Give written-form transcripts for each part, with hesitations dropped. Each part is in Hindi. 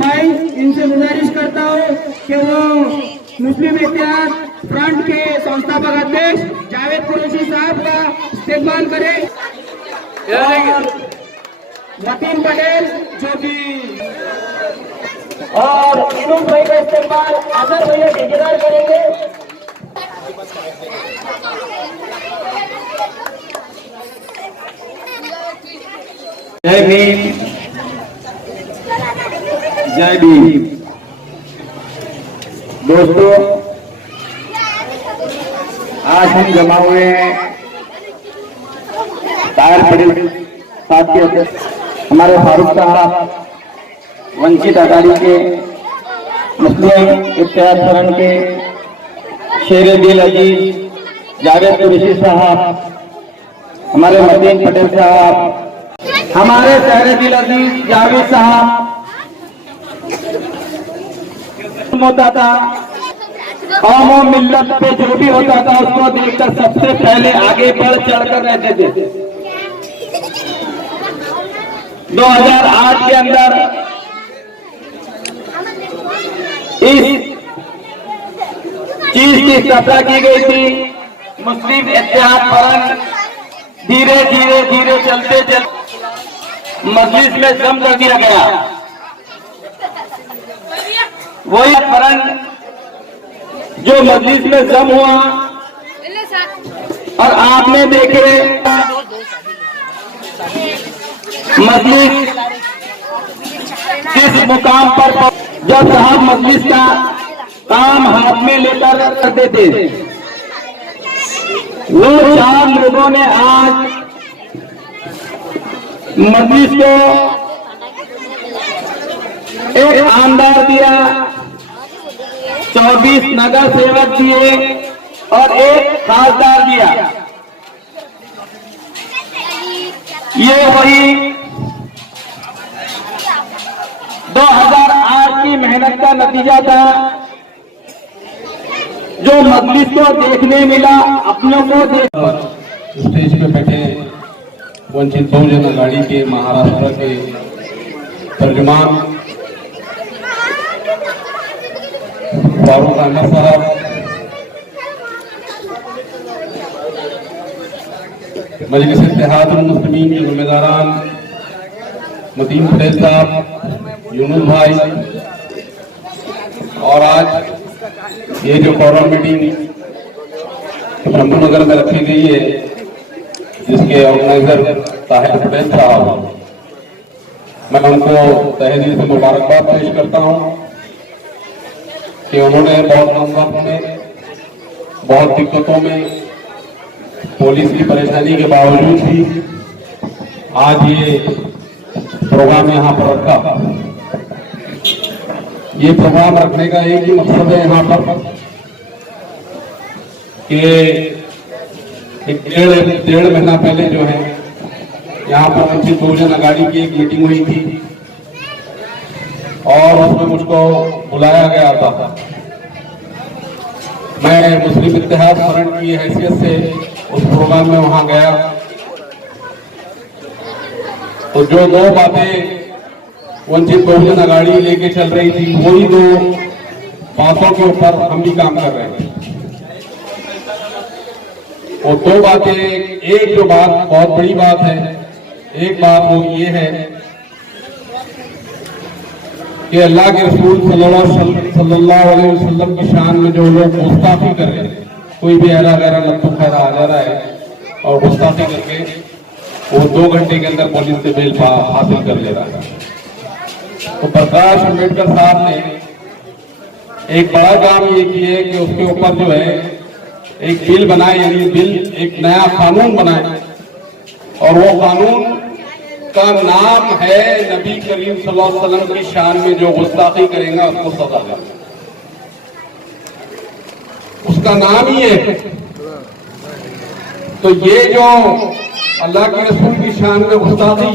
भाई इनसे गुजारिश करता हूँ कि वो मुस्लिम इत्तेहाद फ्रंट के संस्थापक अध्यक्ष जावेद कुरैशी साहब का इस्तेमाल करें और मतीन पटेल जो कि और इनुम भाई का इस्तेमाल अजहर भैया ठेकेदार करेंगे। जय भीम, जय भीम। दोस्तों, आज हम जमा हुए हैं ताहिर पटेल साहब के अध्यक्ष, हमारे फारूक साहब, वंचित अघाड़ी के, मुस्लिम इत्तेहाद फ्रंट के शेर दिल अजीज जावेद कुरैशी साहब, हमारे मतीन पटेल साहब, हमारे शेर दिल अजीज जावेद साहब। होता था कौम और मिल्लत पे जो भी होता था उसको देखकर सबसे पहले आगे बढ़ चढ़कर रहते थे। 2008 के अंदर इस चीज की चर्चा की गई थी, मुस्लिम इत्तेहाद फ्रंट धीरे धीरे धीरे चलते चलते मजलिस में जम कर दिया गया। वही फ्रंट जो मजलिस में जम हुआ और आपने देखे मजलिस किस मुकाम पर जब साहब मजलिस का काम हाथ में लेकर करते थे, वो 4 लोगों ने आज मजलिस को एक आमदार दिया, 24 नगर सेवक दिए और एक खासदार दिया। ये वही 2008 की मेहनत का नतीजा था जो मजलिस को देखने मिला, अपनों को स्टेज पे बैठे वंचित बहुजन अघाड़ी के महाराष्ट्र के तर्जुमान फारूक अहमद साहब, मजलिस इत्तेहादुल मुस्लिमीन के जिम्मेदारान मतीन पटेल साहब, यूनुस भाई, और आज ये जो कोरम मीटिंग ब्रह्मनगर में रखी गई है जिसके ऑर्गेनाइजर ताहिर पटेल साहब, मैं उनको तहे दिल से मुबारकबाद पेश करता हूँ कि उन्होंने बहुत कम वक्त में, बहुत दिक्कतों में, पुलिस की परेशानी के बावजूद भी आज ये प्रोग्राम यहाँ पर रखा। ये प्रोग्राम रखने का एक ही मकसद है यहाँ पर कि एक डेढ़ महीना पहले जो है यहाँ पर वंचित बहुजन अघाड़ी की एक मीटिंग हुई थी और उसमें मुझको बुलाया गया था। मैं मुस्लिम इत्तेहाद फ्रंट की हैसियत से उस प्रोग्राम में वहां गया तो जो 2 बातें वंचित बहुजन अघाड़ी लेके चल रही थी, वही 2 बातों के ऊपर हम भी काम कर रहे थे। वो 2 बातें, एक जो बात बहुत बड़ी बात है, एक बात वो ये है कि अल्लाह के रसूल सल्लल्लाहु अलैहि वसल्लम की शान में जो लोग गुस्ताखी कर रहे हैं, कोई भी ऐरा गैरा लत्तू खैरा आ जा रहा है और गुस्ताखी करके वो 2 घंटे के अंदर पुलिस से बेल हासिल कर ले रहा है। तो प्रकाश अम्बेडकर साहब ने एक बड़ा काम ये किया कि उसके ऊपर जो है एक बिल बनाए, यानी बिल एक नया कानून बनाए, और वो कानून का नाम है नबी करीम सल्लल्लाहु अलैहि वसल्लम की शान में जो गुस्ताखी करेगा उसको सजा देगा। उसका नाम ही है। तो ये जो अल्लाह के रसूल की शान में गुस्ताखी,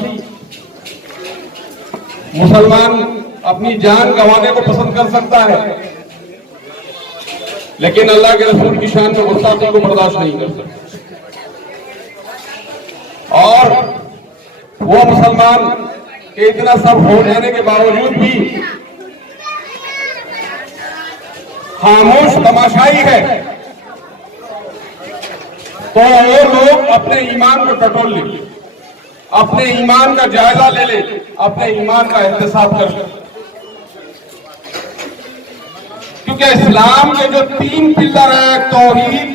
मुसलमान अपनी जान गंवाने को पसंद कर सकता है, लेकिन अल्लाह के रसूल की शान में गुस्ताखी को बर्दाश्त नहीं कर सकते। और वो मुसलमान के इतना सब हो जाने के बावजूद भी खामोश तमाशाई है, तो वो लोग अपने ईमान को टटोल ले, अपने ईमान का जायजा ले ले, अपने ईमान का एहतसाब कर ले। क्योंकि इस्लाम के जो 3 पिलर है, तौहीद,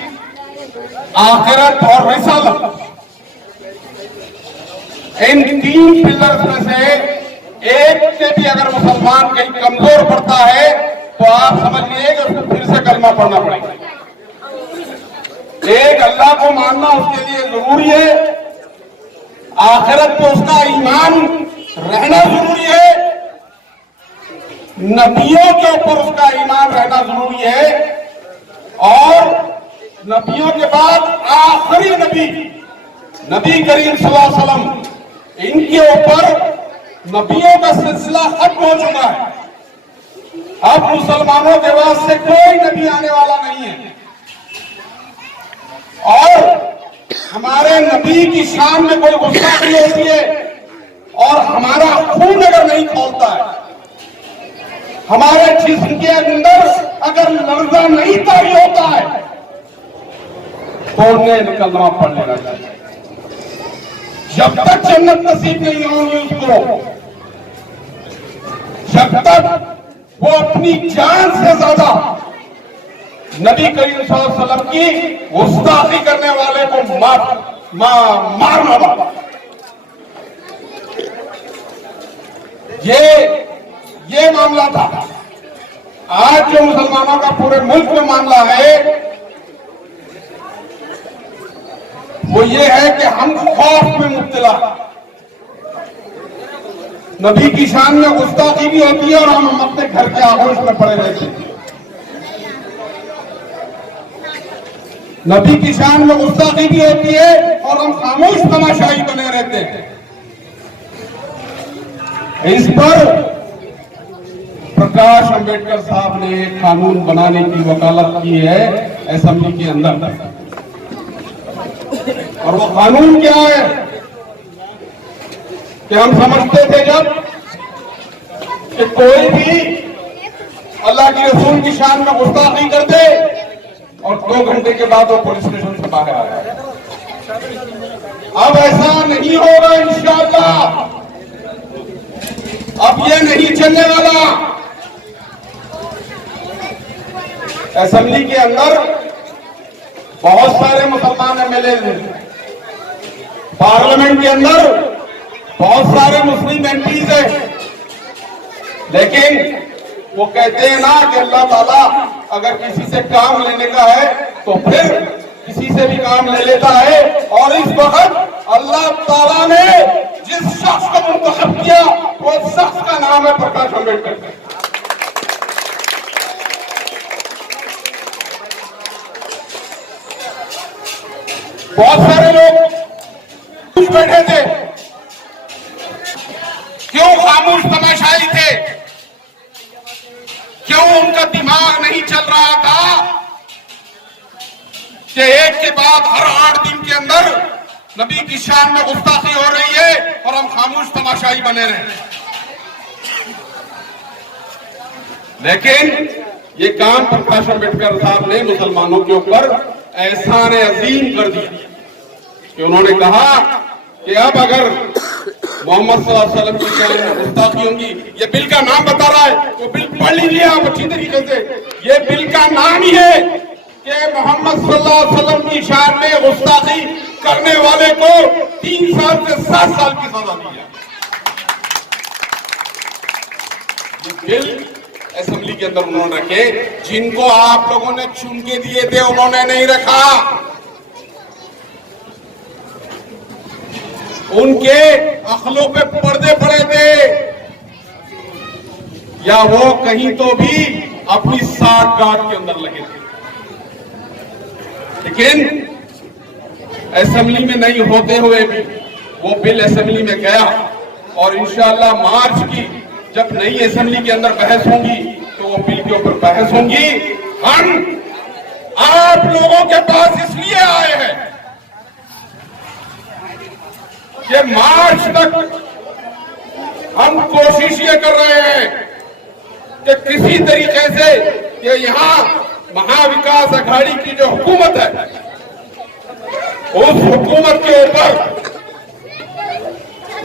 आखिरत और रिसालत, इन 3 पिलर में से एक से भी अगर मुसलमान कहीं कमजोर पड़ता है तो आप समझिए कि उसको फिर से कलमा पढ़ना पड़ेगा। एक, अल्लाह को मानना उसके लिए जरूरी है, आखिरत पे उसका ईमान रहना जरूरी है, नबियों के ऊपर उसका ईमान रहना जरूरी है, और नबियों के बाद आखिरी नबी करीम सल्लल्लाहु अलैहि वसल्लम, इनके ऊपर नबियों का सिलसिला खत्म हो चुका है। अब मुसलमानों के बाद से कोई नबी आने वाला नहीं है, और हमारे नबी की शान में कोई गुस्ताखी होती है और हमारा खून अगर नहीं खोलता है, हमारे जिस्म के अंदर अगर लर्जा नहीं तारी होता है, तो उन्हें निकलना पड़ लेना चाहिए। जब तक जन्नत नसीब नहीं होगी उसको, जब तक वो अपनी जान से ज्यादा नबी करीम सल्लल्लाहु अलैहि वसल्लम की गुस्ताखी करने वाले को मारना होगा। ये मामला था। आज जो मुसलमानों का पूरे मुल्क में मामला है वो ये है कि हम खौफ में मुब्तला, नबी की शान में गुस्ताखी भी होती है और हम अपने घर के आगोश में पड़े रहते हैं। नबी की शान में गुस्ताखी भी होती है और हम खामोश तमाशाई बने रहते हैं। इस पर प्रकाश अंबेडकर साहब ने एक कानून बनाने की वकालत की है असेंबली के अंदर, और वो कानून क्या है कि हम समझते थे जब कि कोई भी अल्लाह के रसूल की शान में गुस्ताखी कर दे और 2 घंटे के बाद वो पुलिस स्टेशन से बाहर आ जाए। अब ऐसा नहीं होगा इंशाअल्लाह, अब ये नहीं चलने वाला। असेंबली के अंदर बहुत सारे मुसलमान एमएलए हैं, पार्लियामेंट के अंदर बहुत सारे मुस्लिम एमपीज हैं, लेकिन वो कहते हैं ना कि अल्लाह ताला अगर किसी से काम लेने का है तो फिर किसी से भी काम ले लेता है। और इस वक्त अल्लाह ताला ने जिस शख्स को मुंतखब किया वो शख्स का नाम है प्रकाश अंबेडकर। बहुत सारे लोग कुछ बैठे थे, क्यों खामोश तमाशाई थे, क्यों उनका दिमाग नहीं चल रहा था कि एक के बाद हर 8 दिन के अंदर नबी की शान में गुस्ताखी हो रही है और हम खामोश तमाशाई बने रहे। लेकिन ये काम प्रकाश अंबेडकर साहब ने मुसलमानों के ऊपर एहसान अजीम कर दिया कि उन्होंने कहा कि अब अगर मोहम्मद सल्लल्लाहु अलैहि वसल्लम की शान में गुस्ताखी होंगी, ये बिल का नाम बता रहा है, वो बिल पढ़ लीजिए आप अच्छी तरीके से। ये बिल का नाम ही है कि मोहम्मद सल्लल्लाहु अलैहि वसल्लम की शान में गुस्ताखी करने वाले को 3 साल से 7 साल की सजा दी जाए। ये बिल असेंबली के अंदर उन्होंने रखे, जिनको आप लोगों ने चुन के दिए थे उन्होंने नहीं रखा। उनके अखलों पे पर्दे पड़े थे, या वो कहीं तो भी अपनी साठगांठ के अंदर लगे थे। लेकिन असेंबली में नहीं होते हुए भी वो बिल असेंबली में गया, और इंशाअल्लाह मार्च की जब नई असेंबली के अंदर बहस होगी तो वो बिल के ऊपर बहस होगी। हम आप लोगों के पास इसलिए आए हैं कि मार्च तक हम कोशिश ये कर रहे हैं कि किसी तरीके से कि यहां महाविकास अघाड़ी की जो हुकूमत है उस हुकूमत के ऊपर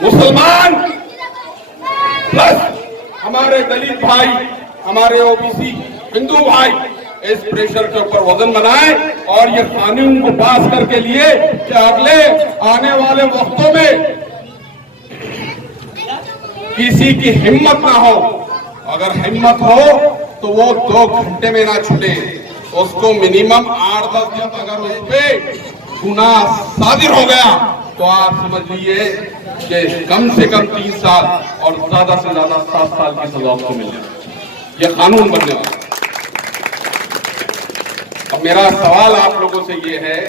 मुसलमान प्लस हमारे दलित भाई, हमारे ओबीसी हिंदू भाई इस प्रेशर के ऊपर वजन बनाए और ये कानून को पास करके लिए कि अगले आने वाले वक्तों में किसी की हिम्मत ना हो, अगर हिम्मत हो तो वो 2 घंटे में ना छूटे, उसको मिनिमम 8-10 दिन अगर उस पर गुनाह सादिर हो गया तो आप समझ लीजिए कि कम से कम 3 साल और ज्यादा से ज्यादा 7 साल की सजा उसको मिल जाए। यह कानून बनने वाला। अब मेरा सवाल आप लोगों से ये है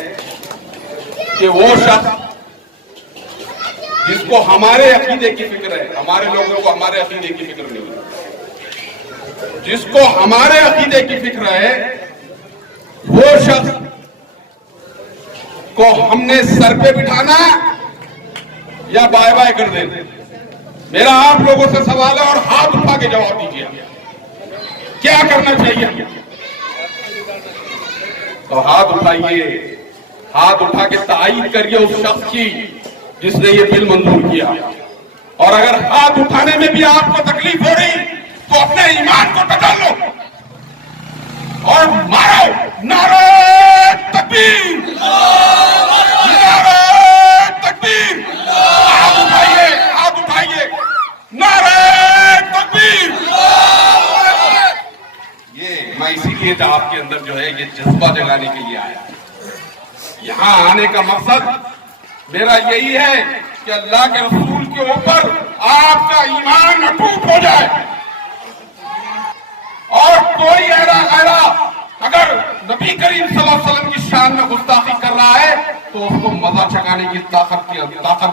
कि वो शख्स जिसको हमारे अकीदे की फिक्र है, हमारे लोगों को हमारे अकीदे की फिक्र नहीं है, जिसको हमारे अकीदे की फिक्र है, वो शख्स को हमने सर पे बिठाना या बाय बाय कर देना? मेरा आप लोगों से सवाल है और हाथ उठा के जवाब दीजिए, क्या करना चाहिए? तो हाथ उठाइए, हाथ उठा के तायीद करिए उस शख्स की जिसने ये बिल मंजूर किया। और अगर हाथ उठाने में भी आपको तकलीफ हो रही तो अपने ईमान को टका लो और मारो नारे तकबीर, नारे तकबीर। हाथ उठाइए, हाथ उठाइए, नारे तकबीर। ये मैं इसीलिए आपके अंदर जो है ये जज्बा जगाने के लिए आया। यहां आने का मकसद मेरा यही है कि अल्लाह के रसूल के ऊपर आपका ईमान अटूट हो जाए और कोई ऐरा गैरा अगर नबी करीम सल्लल्लाहु अलैहि वसल्लम की शान में गुस्ताखी कर रहा है तो उसको मजा चकाने की ताकत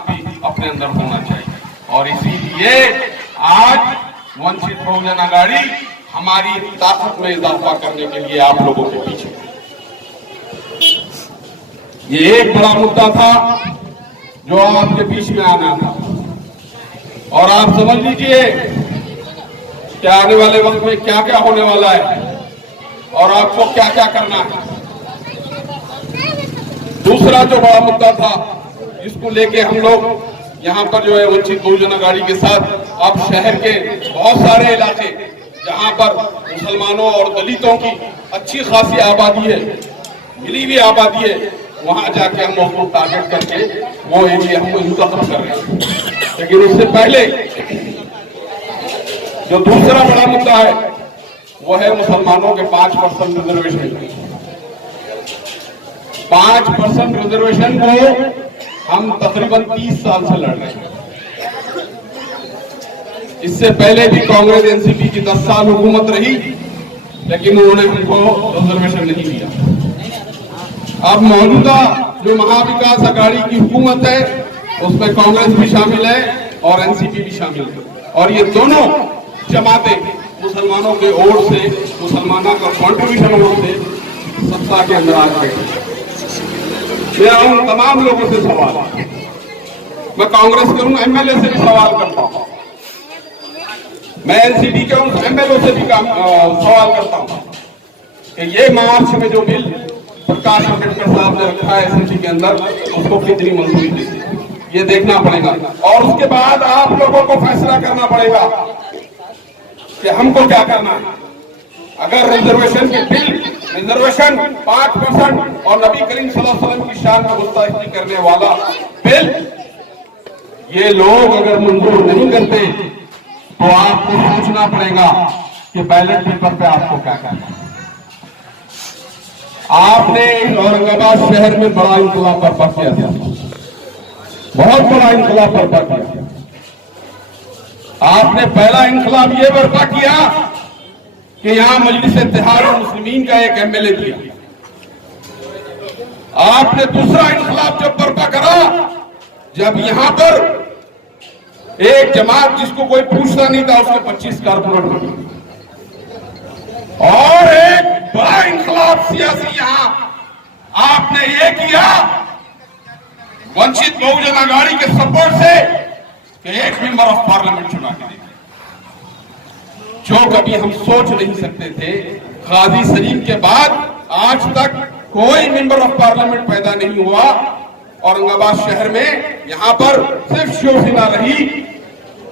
भी अपने अंदर होना चाहिए। और इसीलिए आज वंचित बहुजन अघाड़ी हमारी ताकत में इजाफा करने के लिए आप लोगों के पीछे। ये एक बड़ा मुद्दा था जो आपके बीच में आना था और आप समझ लीजिए कि आने वाले वक्त में क्या क्या होने वाला है और आपको क्या क्या करना है। दूसरा जो बड़ा मुद्दा था इसको लेके हम लोग यहाँ पर जो है वंचित बहुजन अघाड़ी के साथ अब शहर के बहुत सारे इलाके जहाँ पर मुसलमानों और दलितों की अच्छी खासी आबादी है, मिली हुई आबादी है, वहां जाके हम उसको टारगेट करके वो एरिया हमको इंतजाम कर रहे हैं। लेकिन उससे पहले जो दूसरा बड़ा मुद्दा है वो है मुसलमानों के 5% रिजर्वेशन। 5% रिजर्वेशन को हम तकरीबन 30 साल से लड़ रहे हैं। इससे पहले भी कांग्रेस एनसीपी की 10 साल हुकूमत रही लेकिन उन्होंने हमको रिजर्वेशन नहीं दिया। अब मौजूदा जो महाविकास अघाड़ी की हुकूमत है उसमें कांग्रेस भी शामिल है और एनसीपी भी शामिल है और ये दोनों जमातें मुसलमानों के वोट से, मुसलमानों का कॉन्ट्रीब्यूशन वोट से सत्ता के अंदर आ गए। मेरा उन तमाम लोगों से सवाल है, मैं कांग्रेस के उन एमएलए से भी सवाल करता हूं, मैं एनसीपी के उन एमएलए से भी सवाल करता हूं कि ये मार्च में जो बिल प्रकाश अंबेडकर साहब ने रखा है एसएमसी के अंदर उसको कितनी मंजूरी दी, ये देखना पड़ेगा। और उसके बाद आप लोगों को फैसला करना पड़ेगा कि हमको क्या करना है। अगर रिजर्वेशन के बिल, रिजर्वेशन 5% और नबी करीम सल्लल्लाहु अलैहि वसल्लम की शान में गुस्ताखी करने वाला बिल ये लोग अगर मंजूर नहीं करते तो आपको सोचना पड़ेगा कि बैलेट पेपर पे आपको क्या करना है। आपने औरंगाबाद शहर में बड़ा इंकलाब बर्पा किया था, बहुत बड़ा इंकलाब बर्पा किया। आपने पहला इंकलाब यह बर्पा किया कि यहां मजलिस इत्तेहाद मुस्लिमीन का एक एमएलए दिया। आपने दूसरा इंकलाब जब बर्पा करा जब यहां पर एक जमात जिसको कोई पूछता नहीं था उसके 25 कारपोरेट और एक बड़ा इनकलाब सियासी यहाँ आपने ये किया वंचित बहुजन आघाड़ी के सपोर्ट से कि एक मेंबर ऑफ पार्लियामेंट चुना के देंगे, जो कभी हम सोच नहीं सकते थे। गाजी सलीम के बाद आज तक कोई मेंबर ऑफ पार्लियामेंट पैदा नहीं हुआ औरंगाबाद शहर में, यहाँ पर सिर्फ शिवसेना रही।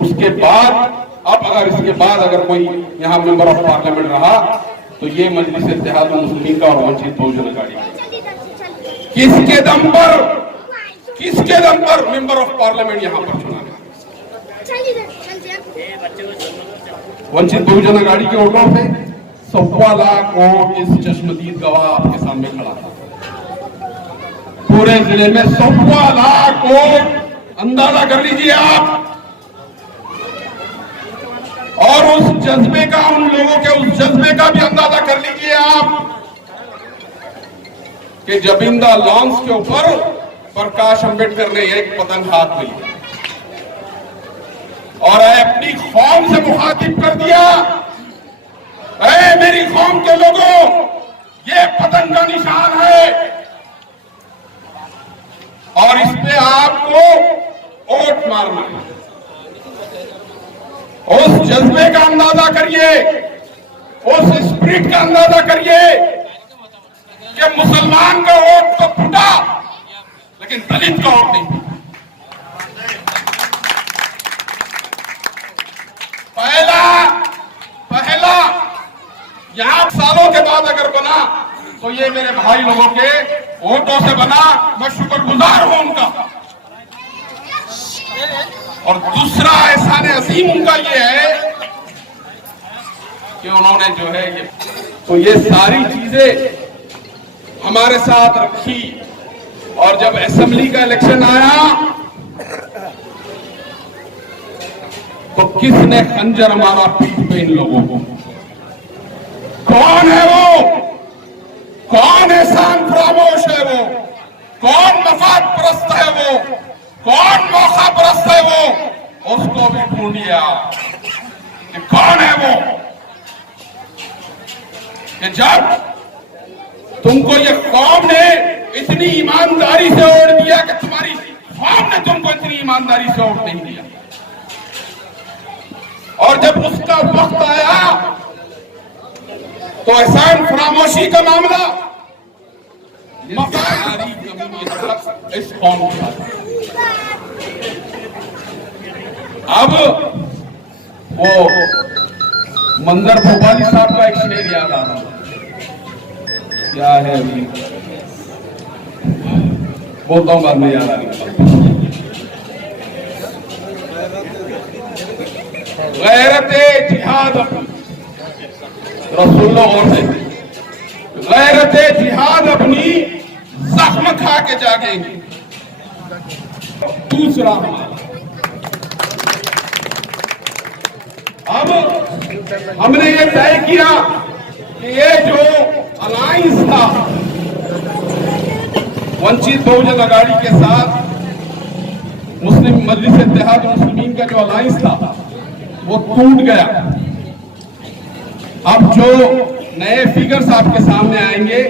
उसके बाद अब अगर इसके बाद अगर कोई यहाँ मेंबर ऑफ पार्लियामेंट रहा तो ये मजलिस इत्तेहादुल मुस्लिमीन का और वंचित बहुजन आघाड़ी किसके दम पर मेंबर ऑफ पार्लियामेंट यहाँ पर चुना गया? वंचित बहुजन आघाड़ी के वोटों से 1.25 लाख वोट इस चश्मदीद गवाह आपके सामने खड़ा था। पूरे जिले में 1.25 लाख वोट, अंदाजा कर लीजिए आप। और उस जज्बे का, उन लोगों के उस जज्बे का भी अंदाजा कर लीजिए आप कि जबिंदा लॉन्स के ऊपर प्रकाश अंबेडकर ने एक पतंग हाथ में लिया और अपनी कौम से मुखातिब कर दिया, ऐ मेरी कौम के लोगों, ये पतंग का निशान है और इस पे आपको वोट मारना है। उस जज्बे का अंदाजा करिए, उस स्पिरिट का अंदाजा करिए कि मुसलमान का वोट तो फूटा लेकिन दलित का वोट नहीं। पहला यहां सालों के बाद अगर बना तो ये मेरे भाई लोगों के वोटों से बना, मैं शुक्रगुजार हूं उनका। और दूसरा एहसान अजीम उनका ये है कि उन्होंने जो है ये तो ये सारी चीजें हमारे साथ रखी। और जब असेंबली का इलेक्शन आया तो किसने खंजर मारा पीठ पे इन लोगों को? कौन है वो? कौन एहसान फरामोश है वो? कौन मफाद परस्त है वो? कौन मौका परस्त है वो? उसको भी ढूंढिए आप कि कौन है वो, कि जब तुमको ये कौम ने इतनी ईमानदारी से वोट दिया कि तुम्हारी कौम ने तुमको इतनी ईमानदारी से वोट नहीं दिया, और जब उसका वक्त आया तो एहसान फरामोशी का मामला मफादारी कमी इस कौम के साथ। अब वो मंजर भोपाली साहब का एक शेर याद आ रहा है, क्या है अभी बोलता हूं बाद में, याद आ रही। गैरते जिहाद रसूलुल्लाह और से गैरते जिहाद अपनी जख्म खा के जागेंगे। दूसरा अब हमने ये तय किया कि ये जो अलायंस था वंचित बहुजन आघाड़ी के साथ, मुस्लिम मजलिस इत्तेहाद मुस्लिमीन का जो अलायंस था वो टूट गया। अब जो नए फिगर्स आपके सामने आएंगे,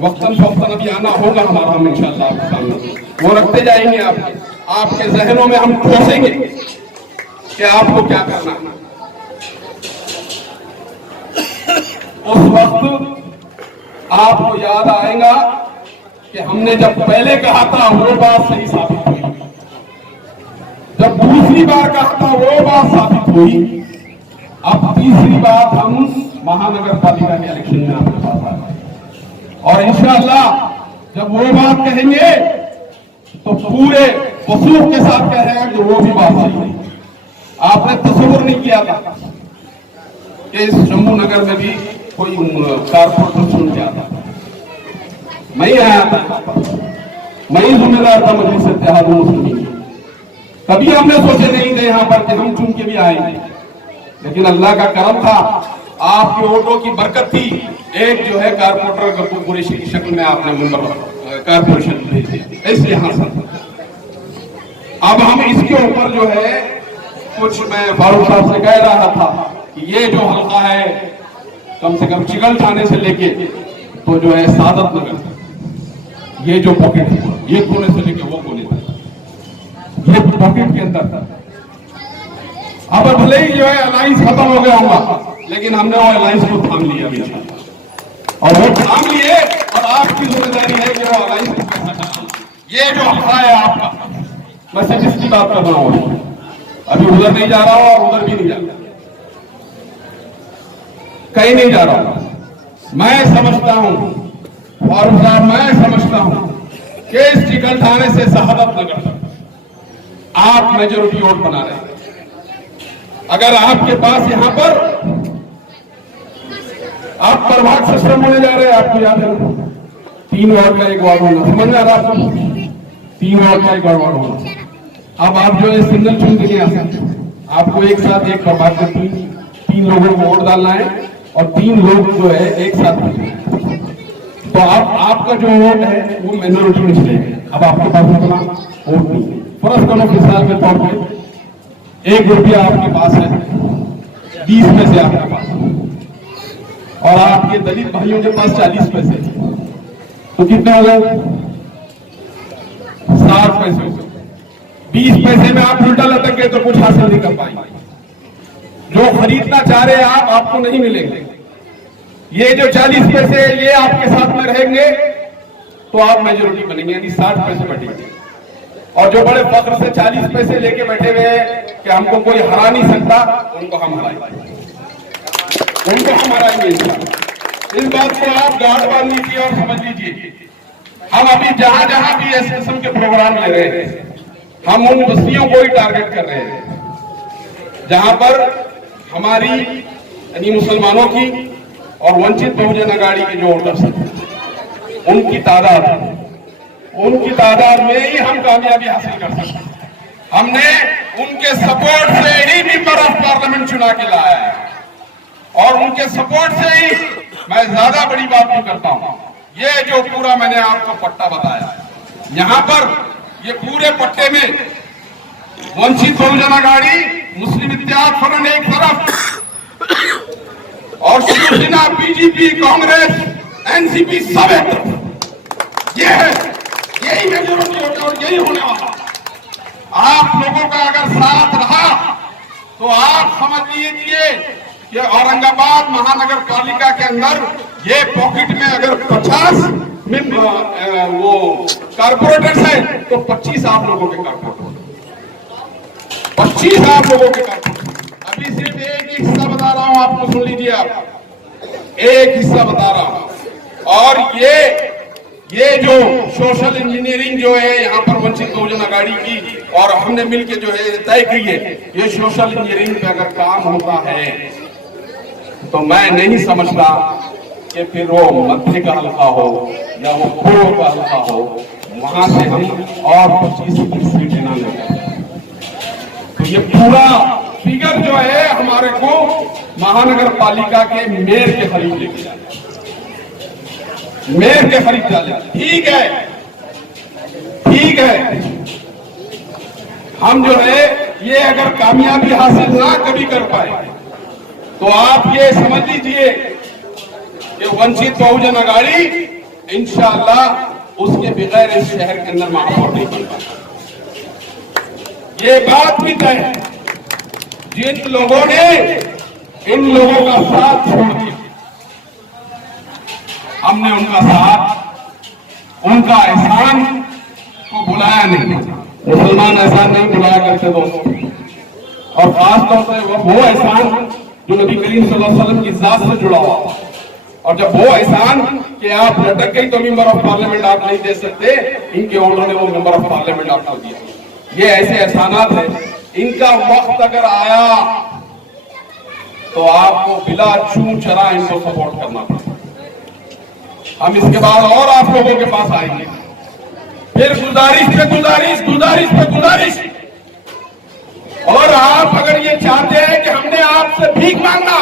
वक्तन फवक्तन अभी आना होगा हमारा, हम इंशाअल्लाह आपके सामने वो रखते जाएंगे। आपके जहनों में हम ठोसेंगे कि आपको क्या करना है। उस वक्त आपको याद आएगा कि हमने जब पहले कहा था वो बात सही साबित हुई, जब दूसरी बार कहा था वो बात साबित हुई, अब तीसरी बात हम महानगर पालिका के इलेक्शन में आपके पास आ गए और इंशाअल्लाह जब वो बात कहेंगे तो पूरे वसूख के साथ कह रहे हैं कि वो भी बात सही नहीं। आपने तस्वीर नहीं किया था कि इस जम्मू नगर में भी कोई कारपोरेटर चुन के आता, मैं ही आया था, मैं ही जिम्मेदार था मजलिस इत्तेहाद मुस्लिमीन। कभी हमने सोचे नहीं थे यहाँ पर कि हम चुन के भी आएंगे, लेकिन अल्लाह का करम था, आपके वोटों की बरकत थी। एक जो है कारपोरेटर गप्पू कुरैशी की शक्ल में आपने मेंबर कारपोरेशन भेज दिया, इसलिए हाँ सर। अब हम इसके ऊपर जो है कुछ, मैं फारूक साहब से कह रहा था कि ये जो हल्का है कम से कम चिकल थाने से लेके तो जो है सादत नगर, ये जो पॉकेट है, ये कोने से लेके वो कोने तक, ये पॉकेट के अंदर था। अब भले ही जो है अलायंस खत्म हो गया होगा, लेकिन हमने वो अलायंस को थाम लिया अभी, और वो थाम लिए, और आपकी जिम्मेदारी है कि वो अलायंस को कैसा चलाना। ये जो हल्का है आपका, मैं सिर्फ इसकी बात कर रहा हूं, अभी उधर नहीं जा रहा हूं और उधर भी नहीं जा रहा, कहीं नहीं जा रहा हूं। मैं समझता हूं फारूक साहब, मैं समझता हूं कि इस चिकल थाने से शहादत नगर तक आप मेजोरिटी वोट बना रहे हैं। अगर आपके पास यहां पर आप प्रभाग सिस्टम होने जा रहे हैं, आपको याद है 3 वार्ड का 1 वार्ड होना, समझ में आ रहा है आपको? 3 वार्ड का 1 वार्ड होना। अब आप जो है सिंगल चुन के नहीं आ सकते, आपको एक साथ एक प्रभाग के 3 लोगों को वोट डालना है, और 3 लोग जो है एक साथ भेजना है। तो आपका जो वोट है वो माइनॉरिटी में चलेगा। अब आपके पास उतना वोट नहीं है। फर्ज करो मिसाल के तौर पर 1 रुपया आपके पास है, 20 पैसे आपके पास है, और आपके दलित भाइयों के पास 40 पैसे, तो कितने हो गए? 60 पैसे हो गए। 20 पैसे में आप उल्टा लटक गए तो कुछ हासिल नहीं कर पाएंगे। जो खरीदना चाह रहे हैं आप, आपको नहीं मिलेंगे। ये जो 40 पैसे ये आपके साथ में रहेंगे तो आप मेजोरिटी बनेंगे, यानी 60 पैसे बटेंगे। और जो बड़े फख्र से 40 पैसे लेके बैठे हुए हैं कि हमको कोई हरा नहीं सकता, उनको हम हराएंगे, उनको हम हराएंगे। इस बात को आप गांठ बांध लीजिए और समझ लीजिए। हम अभी जहां जहां भी इस किस्म के प्रोग्राम ले रहे हैं, हम उन बस्तियों को ही टारगेट कर रहे हैं जहां पर हमारी यानी मुसलमानों की और वंचित बहुजन अघाड़ी के जो वोटर्स हैं, उनकी तादाद में ही हम कामयाबी हासिल कर सकते हैं। हमने उनके सपोर्ट से ही मेंबर ऑफ पार्लियामेंट चुना के लाया है, और उनके सपोर्ट से ही मैं ज्यादा बड़ी बात नहीं करता हूं। ये जो पूरा मैंने आपको पट्टा बताया, यहां पर ये पूरे पट्टे में वंचित बहुजन अघाड़ी, मुस्लिम इत्तेहाद फ्रंट एक तरफ, और शिवसेना, बीजेपी, कांग्रेस, एनसीपी सब एक तरफ। ये है, यही मेजोरिटी होगा और यही होने वाला। आप लोगों का अगर साथ रहा तो आप समझ लीजिए कि औरंगाबाद महानगर पालिका के अंदर ये पॉकेट में अगर 50 वो कारपोरेटर्स हैं तो 25 आप लोगों के कारपोरेटर, 25 आप लोगों के कारपोरेटर। अभी सिर्फ एक हिस्सा बता रहा हूं, आपको सुन लीजिए, आप एक हिस्सा बता रहा हूं। और ये जो सोशल इंजीनियरिंग जो है यहाँ पर वंचित बहुजन अघाड़ी की और हमने मिलकर जो है तय की है, ये सोशल इंजीनियरिंग पे अगर काम होता है तो मैं नहीं समझता कि फिर वो मध्य का हल्का हो या वो पूर्व का हल्का हो, वहां से हम और 25 सीटें ना लेकर। तो ये पूरा फिगर जो है हमारे को महानगर पालिका के मेयर के करीब लेके जाए, मेयर के करीब जाए। ठीक है, हम जो है ये अगर कामयाबी हासिल ना कभी कर पाए तो आप ये समझ लीजिए कि वंचित बहुजन अघाड़ी इंशाअल्लाह उसके बगैर इस शहर के अंदर महापौर नहीं बन पाता। ये बात भी तय है। जिन लोगों ने इन लोगों का साथ छोड़ दिया, हमने उनका साथ, उनका एहसान को बुलाया नहीं। मुसलमान एहसान नहीं बुलाया करते दोस्तों, और खासतौर से वो एहसान जो नबी करीम सल्लल्लाहु अलैहि वसल्लम की जात से जुड़ा हुआ। और जब वो एहसान कि आप लटक गई तो मेंबर ऑफ पार्लियामेंट आप नहीं दे सकते, इनके ऑर्डर ने वो मेंबर ऑफ पार्लियामेंट आपको दिया। ये ऐसे एहसानात हैं, इनका वक्त अगर आया तो आपको बिला चूं चरा इनको सपोर्ट करना पड़ेगा। हम इसके बाद और आप लोगों के पास आएंगे, फिर गुजारिश। और आप अगर ये चाहते हैं कि हमने आपसे भीख मांगना,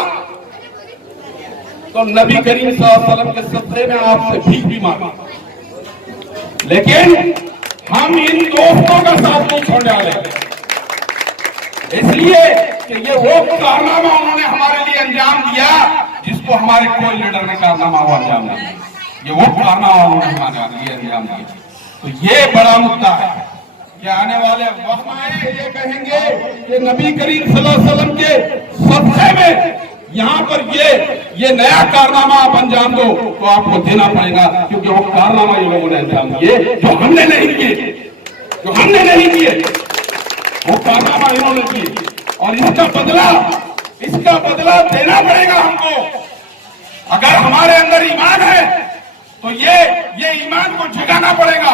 तो नबी करीम सल्लल्लाहु अलैहि वसल्लम के सदक़े में आपसे भीख भी मांगा। लेकिन हम इन दोस्तों का साथ नहीं छोड़ने वाले, इसलिए कि ये वो कारनामा उन्होंने हमारे लिए अंजाम दिया जिसको हमारे कोई लीडर ने कारनामा वो अंजाम नहीं दिया। ये वो कारनामा उन्होंने ये अंजाम दिया। तो ये बड़ा मुद्दा है। ये आने वाले वक्त में ये कहेंगे कि नबी करीम सल्लल्लाहु अलैहि वसल्लम के सदक़े में यहाँ पर ये नया कारनामा आप अंजाम दो तो आपको देना पड़ेगा, क्योंकि वो कारनामा ये लोगों ने अंजाम दिए जो हमने नहीं किए, वो कारनामा इन्होंने किए, और इसका बदला देना पड़ेगा हमको। अगर हमारे अंदर ईमान है तो ये ईमान को जगाना पड़ेगा,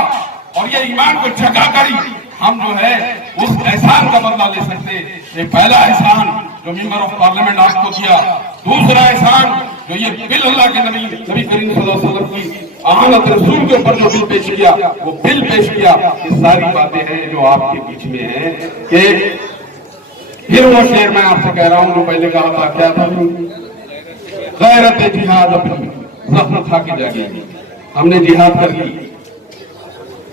और ये ईमान को जगा कर ही हम जो है उस एहसान का बदला ले सकते। ये पहला एहसान जो मेंबर ऑफ पार्लियामेंट आपको किया, दूसरा एहसान जो ये बिल अल्लाह के नबी करीम सल्लल्लाहु अलैहि वसल्लम की आमद रसूल के ऊपर जो बिल पेश किया, वो बिल पेश किया। ये सारी बातें हैं जो आपके बीच में है कि फिर वो शेर मैं आपसे कह रहा हूं जो पहले कहा था, क्या था, गैरत जिहाद अपनी जख्म खा के जाएगी। हमने जिहाद कर ली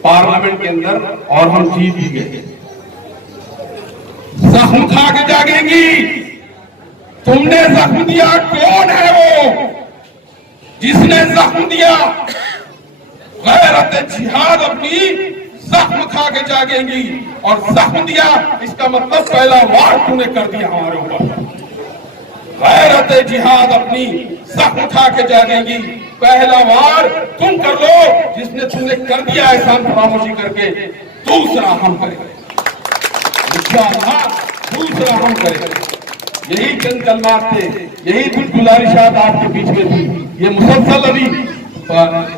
पार्लियामेंट के अंदर और हम जीत भी गए। जख्म खा के जागेंगी। तुमने जख्म दिया, कौन है वो जिसने जख्म दिया? गैरत जिहाद अपनी जख्म खा के जागेंगी। और जख्म दिया इसका मतलब पहला वार तूने कर दिया हमारे ऊपर। गैरत जिहाद अपनी जख्म खा के जागेंगी, पहला वार तुम कर लो जिसने तुमने कर दिया एहसान फरामोशी करके, दूसरा हम करेंगे इंशाअल्लाह, दूसरा हम करेंगे। यही चंद कलमात थे, यही कुछ गुजारिशात आपके बीच में थी। ये मुसलसल अभी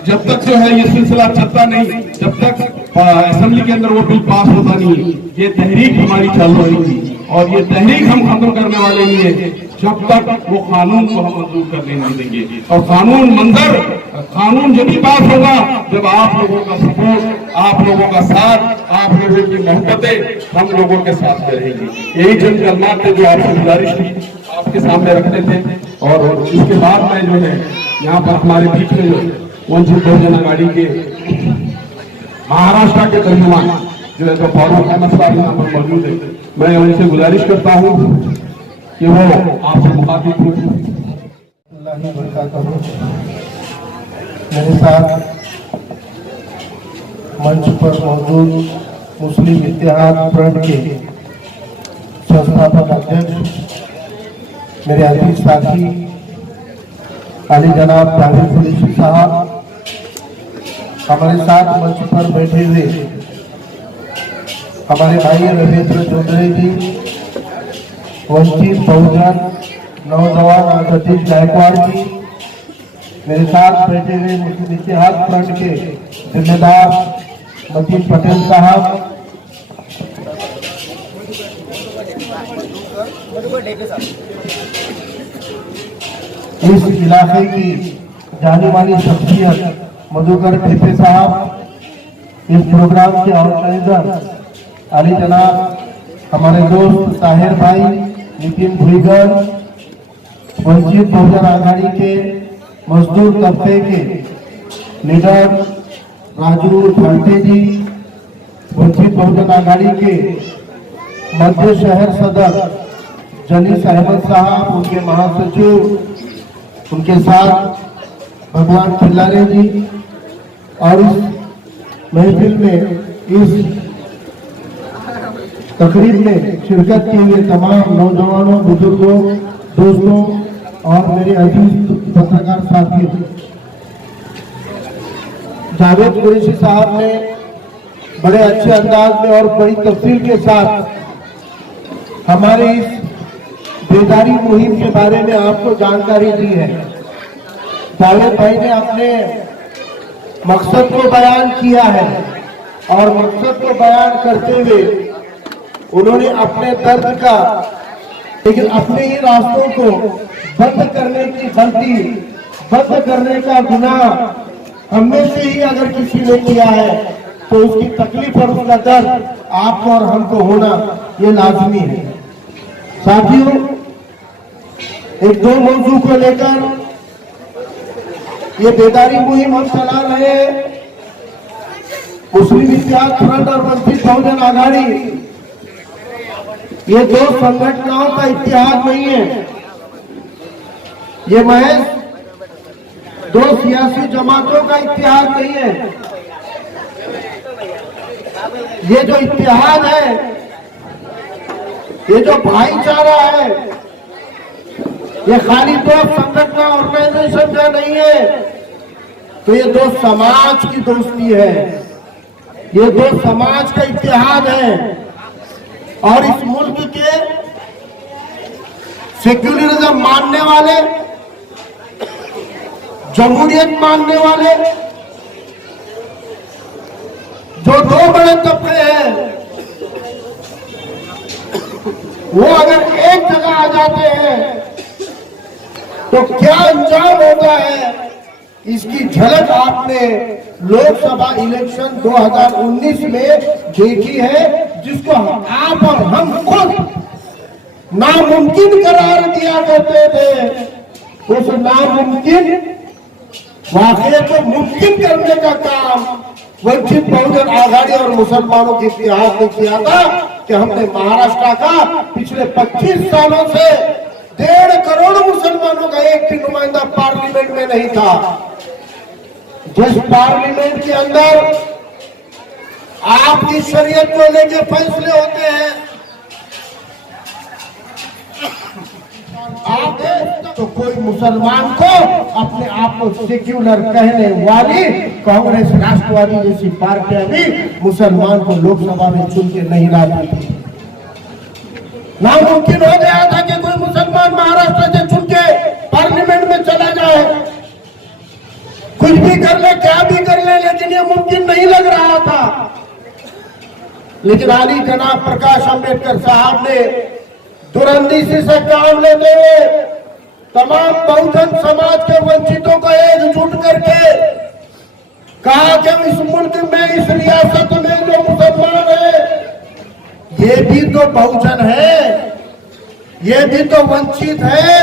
जब तक जो है ये सिलसिला चलता नहीं, जब तक असेंबली के अंदर वो बिल पास होता नहीं, ये तहरीक हमारी चालू रही थी, और ये तहरीक हम खत्म करने वाले नहीं है जब तक वो कानून को हम मंजूर करने नहीं देंगे। और कानून जब भी पास होगा जब आप लोगों का सपोर्ट, आप लोगों का साथ, आप लोगों की मोहब्बतें हम लोगों के साथ में रहेंगी। यही चंद कलमात थे जो आपसे गुजारिश थी आपके सामने रखते थे। और इसके बाद मैं जो है यहाँ पर हमारे बीच में जो वंचित बहुजन आघाड़ी के महाराष्ट्र के तर्जुमान जो है तो फारूक अहमद साहब यहाँ पर मौजूद है, मैं उनसे गुजारिश करता हूँ कि वो आपसे मुखातिब हुए। मेरे साथ मंच पर मौजूद मुस्लिम इत्तेहाद फ्रंट के संस्थापक अध्यक्ष मेरे अजीज साथी अली जनाब जावेद कुरैशी साहब, हमारे साथ मंच पर बैठे हुए हमारे भाई रविंद्र चौधरी जी, वंचित बहुजन नौजवान सतीश गायकवाड़ जी, मेरे साथ बैठे हुए मुस्लिम इत्तेहाद फ्रंट के जिम्मेदार मतीन पटेल साहब, इस इलाके की जानी मानी शख्सियत मधुकर ठेपे साहब, इस प्रोग्राम के ऑर्गेनाइजर अली जनाब हमारे दोस्त ताहिर भाई, नितिन भुईगर, वंचित बहुजन आघाड़ी के मजदूर तबके के लीडर राजू फाल्टे जी, वंचित बहुजन आघाड़ी के मध्य शहर सदर जलीस अहमद साहब, उनके महासचिव, उनके साथ भगवान खिल्लारे जी, और इस महफिल में, इस तकरीब में शिरकत किए हुए तमाम नौजवानों, बुजुर्गों, दोस्तों और मेरे अजीज पत्रकार साथियों। जावेद कुरैशी साहब ने बड़े अच्छे अंदाज में और बड़ी तफसील के साथ हमारे इस बेदारी मुहिम के बारे में आपको जानकारी दी है। जावेद भाई ने अपने मकसद को बयान किया है, और मकसद को बयान करते हुए उन्होंने अपने दर्द का, लेकिन अपने ही रास्तों को बंद करने की गलती, बंद करने का गुनाह हमें से ही अगर किसी ने किया है तो उसकी तकलीफ और उसका दर्द आपको और हमको होना ये लाजमी है। साथियों, एक दो मौजू को लेकर ये बेदारी मुहिम हम चला रहे हैं। मुस्लिम इत्तेहाद फ्रंट और वंचित बहुजन आघाड़ी, ये दो संगठनों का इत्तेहाद नहीं है, ये महज दो सियासी जमातों का इत्तेहाद नहीं है। ये जो इत्तेहाद है, ये जो भाईचारा है, ये खाली दो संगठन ऑर्गेनाइजेशन का नहीं है, तो ये दो समाज की दोस्ती है, ये दो समाज का इत्तेहाद है। और इस मुल्क के सेक्युलरिज्म मानने वाले, जमहूरियत मानने वाले जो दो बड़े तबके हैं, वो अगर एक जगह आ जाते हैं तो क्या अंजाम होता है, इसकी झलक आपने लोकसभा इलेक्शन 2019 में देखी है, जिसको आप और हम खुद नामुमकिन करार दिया करते थे। उस नामुमकिन वाकई को मुमकिन करने का काम वंचित बहुजन आघाड़ी और मुसलमानों के इतिहास ने किया था कि हमने महाराष्ट्र का पिछले 25 सालों से 1.5 करोड़ मुसलमानों का एक भी नुमाइंदा पार्लियामेंट में नहीं था। जिस पार्लियामेंट के अंदर आपकी शरीयत को लेकर फैसले होते हैं, आप तो कोई मुसलमान को अपने आप को सेक्युलर कहने वाली कांग्रेस, राष्ट्रवादी जैसी पार्टियां भी मुसलमान को लोकसभा में चुन के नहीं लाती थी। नामुमकिन हो गया था कि कोई मुसलमान महाराष्ट्र से चुन के पार्लियामेंट में चला जाए। कुछ भी कर ले, क्या भी कर ले, लेकिन ये मुमकिन नहीं लग रहा था। लेकिन आली जनाब प्रकाश अंबेडकर साहब ने दुरंदेशी से काम लेते हुए तमाम बहुजन समाज के वंचितों को एकजुट करके कहा कि इस मुल्क में, इस रियासत में जो मुसलमान है, ये भी तो बहुजन है, ये भी तो वंचित है,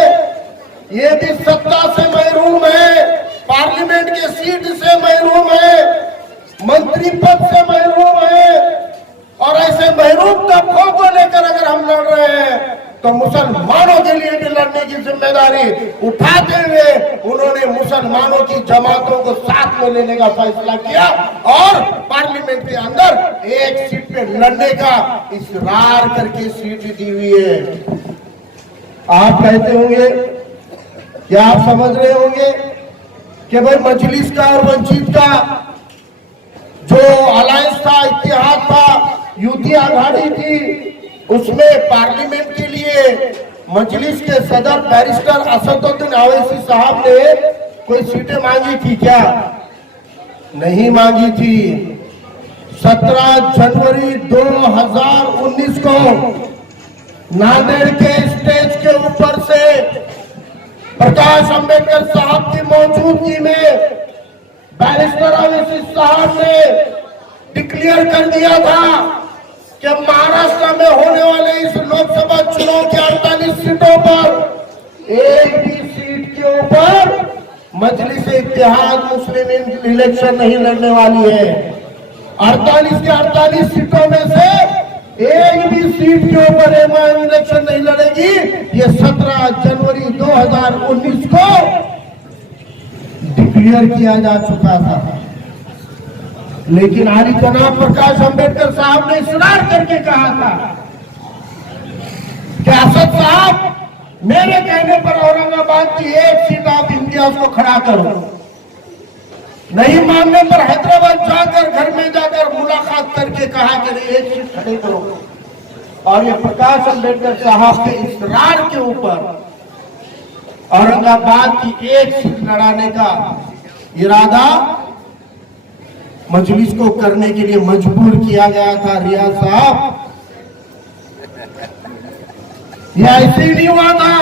ये भी सत्ता से महरूम है, पार्लियामेंट के सीट से महरूम है, मंत्री पद से महरूम है। और ऐसे महरूम तबकों को लेकर अगर हम लड़ रहे हैं तो मुसलमानों के लिए भी लड़ने की जिम्मेदारी उठाते हुए उन्होंने मुसलमानों की जमातों को साथ में लेने का फैसला किया और पार्लियामेंट के अंदर एक सीट पे लड़ने का इसरार करके सीट दी हुई है। आप कहते होंगे, क्या आप समझ रहे होंगे कि भाई मजलिस का और वंचित का जो अलायंस था, इत्तेहाद था, यूती आघाड़ी थी, उसमें पार्लियामेंट के लिए मजलिस के सदर बैरिस्टर असदुद्दीन ओवैसी साहब ने कोई सीटें मांगी थी क्या? नहीं मांगी थी। 17 जनवरी 2019 को नांदेड़ के स्टेज के ऊपर से प्रकाश अंबेडकर साहब की मौजूदगी में बैरिस्टर ओवैसी साहब ने डिक्लेयर कर दिया था कि महाराष्ट्र में होने वाले इस लोकसभा चुनाव की 48 सीटों पर एक भी सीट के ऊपर मजलिस इत्तेहाद मुस्लिम इलेक्शन नहीं लड़ने वाली है। 48 के 48 सीटों में से एक भी सीट के ऊपर एमआईएम इलेक्शन नहीं लड़ेगी। ये 17 जनवरी 2019 को डिक्लेयर किया जा चुका था। लेकिन आली जनाब प्रकाश अंबेडकर साहब ने इसरार करके कहा था कि असद साहब, मेरे कहने पर औरंगाबाद की एक सीट आप इम्तियाज को खड़ा करो, नहीं मानने पर हैदराबाद जाकर घर में जाकर मुलाकात करके कहा कि नहीं, एक सीट खड़े करो। और ये प्रकाश अंबेडकर साहब के इसरार के ऊपर औरंगाबाद की एक सीट लड़ाने का इरादा मजलिस को करने के लिए मजबूर किया गया था। रियाज साहब, यह ऐसे ही नहीं हुआ था,